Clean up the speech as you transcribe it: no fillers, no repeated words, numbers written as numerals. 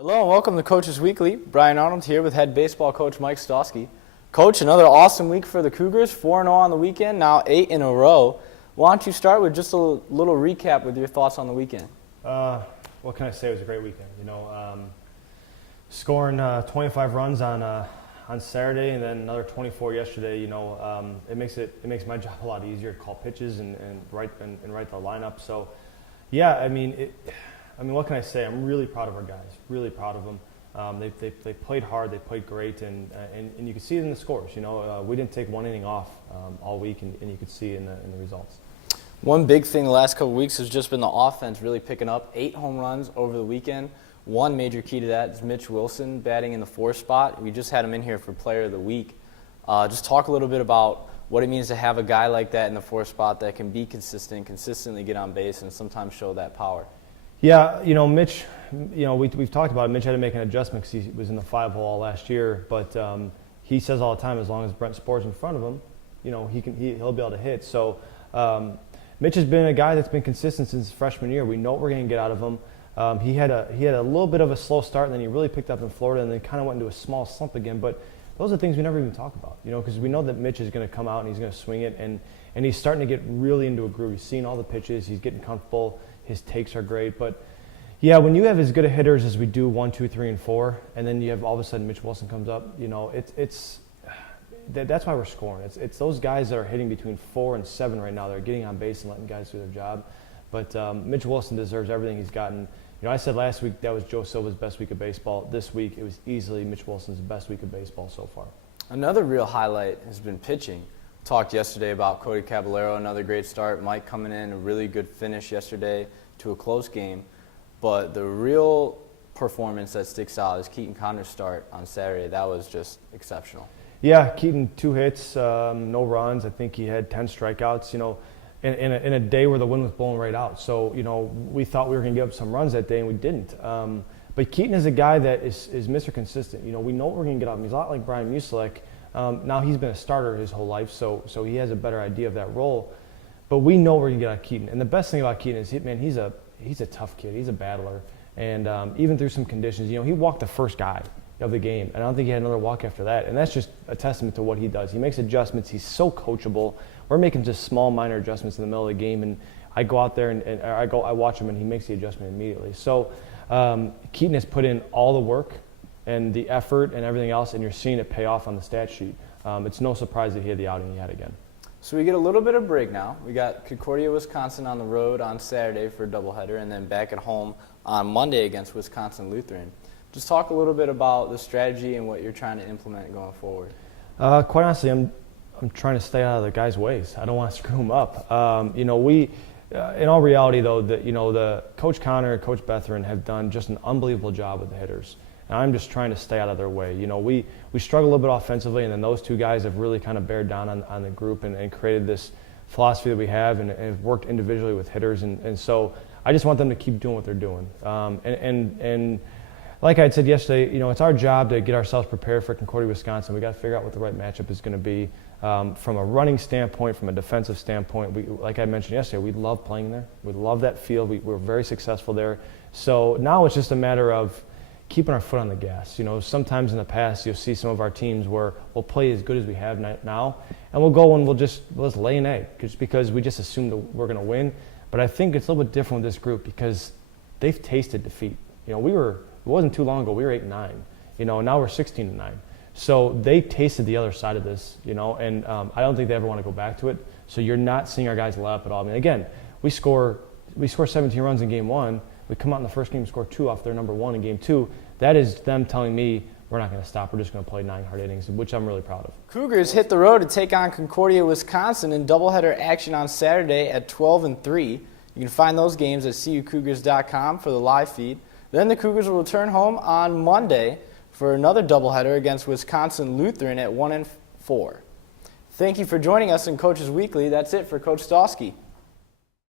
Hello and welcome to Coaches Weekly. Brian Arnold here with head baseball coach Mike Stosky. Coach, another awesome week for the Cougars, 4-0 on the weekend, now 8 in a row. Why don't you start with just a little recap with your thoughts on the weekend? What can I say? It was a great weekend. Scoring 25 runs on Saturday and then another 24 yesterday. It makes my job a lot easier to call pitches and write the lineup. So, yeah, what can I say? I'm really proud of our guys. Really proud of them. They played hard. They played great, and you can see it in the scores. We didn't take one inning off all week, and you could see it in the results. One big thing the last couple of weeks has just been the offense really picking up. 8 home runs over the weekend. One major key to that is Mitch Wilson batting in the 4th spot. We just had him in here for Player of the Week. Just talk a little bit about what it means to have a guy like that in the 4th spot that can be consistent, consistently get on base, and sometimes show that power. Yeah, Mitch, we've talked about it. Mitch had to make an adjustment because he was in the 5-hole all last year. But he says all the time, as long as Brent Spore's in front of him, he'll be able to hit. So Mitch has been a guy that's been consistent since his freshman year. We know what we're going to get out of him. He had a little bit of a slow start, and then he really picked up in Florida, and then kind of went into a small slump again. But those are things we never even talk about, because we know that Mitch is going to come out and he's going to swing it, and he's starting to get really into a groove. He's seeing all the pitches. He's getting comfortable. His takes are great. But, yeah, when you have as good a hitters as we do 1, 2, 3, and 4, and then you have all of a sudden Mitch Wilson comes up, that's why we're scoring. It's those guys that are hitting between 4 and 7 right now. They're getting on base and letting guys do their job. But Mitch Wilson deserves everything he's gotten. I said last week that was Joe Silva's best week of baseball. This week it was easily Mitch Wilson's best week of baseball so far. Another real highlight has been pitching. Talked yesterday about Cody Caballero, another great start. Mike coming in, a really good finish yesterday to a close game. But the real performance that sticks out is Keaton Connor's start on Saturday. That was just exceptional. Yeah, Keaton, 2 hits, no runs. I think he had 10 strikeouts, in a day where the wind was blowing right out. So, we thought we were going to give up some runs that day, and we didn't. But Keaton is a guy that is Mr. Consistent. We know what we're going to get out of him. He's a lot like Brian Musilek. Now he's been a starter his whole life, so he has a better idea of that role. But we know we're going to get out of Keaton. And the best thing about Keaton is, he's a tough kid. He's a battler. And even through some conditions, he walked the first guy of the game. And I don't think he had another walk after that. And that's just a testament to what he does. He makes adjustments. He's so coachable. We're making just small, minor adjustments in the middle of the game. And I go out there and I watch him, and he makes the adjustment immediately. So Keaton has put in all the work and the effort and everything else, and you're seeing it pay off on the stat sheet. It's no surprise that he had the outing he had again. So we get a little bit of break now. We got Concordia, Wisconsin on the road on Saturday for a doubleheader, and then back at home on Monday against Wisconsin Lutheran. Just talk a little bit about the strategy and what you're trying to implement going forward. Quite honestly, I'm trying to stay out of the guys' ways. I don't want to screw them up. In all reality, though, the Coach Connor and Coach Betherin have done just an unbelievable job with the hitters. And I'm just trying to stay out of their way. We struggle a little bit offensively, and then those two guys have really kind of bared down on the group and created this philosophy that we have, and have worked individually with hitters. And so I just want them to keep doing what they're doing. And like I had said yesterday, it's our job to get ourselves prepared for Concordia, Wisconsin. We got to figure out what the right matchup is going to be. From a running standpoint, from a defensive standpoint, like I mentioned yesterday, we love playing there. We love that field. We're very successful there. So now it's just a matter of keeping our foot on the gas. Sometimes in the past you'll see some of our teams where we'll play as good as we have now, and we'll go and let's lay an egg just because we just assume that we're going to win. But I think it's a little bit different with this group because they've tasted defeat. It wasn't too long ago we were 8-9. Now we're 16-9. So they tasted the other side of this. And I don't think they ever want to go back to it. So you're not seeing our guys let up at all. Again, we score 17 runs in game 1. We come out in the first game and score 2 off their number 1 in game 2. That is them telling me we're not going to stop. We're just going to play 9 hard innings, which I'm really proud of. Cougars hit the road to take on Concordia, Wisconsin in doubleheader action on Saturday at 12 and 3. You can find those games at CUCougars.com for the live feed. Then the Cougars will return home on Monday for another doubleheader against Wisconsin Lutheran at 1 and 4. Thank you for joining us in Coaches Weekly. That's it for Coach Stosky.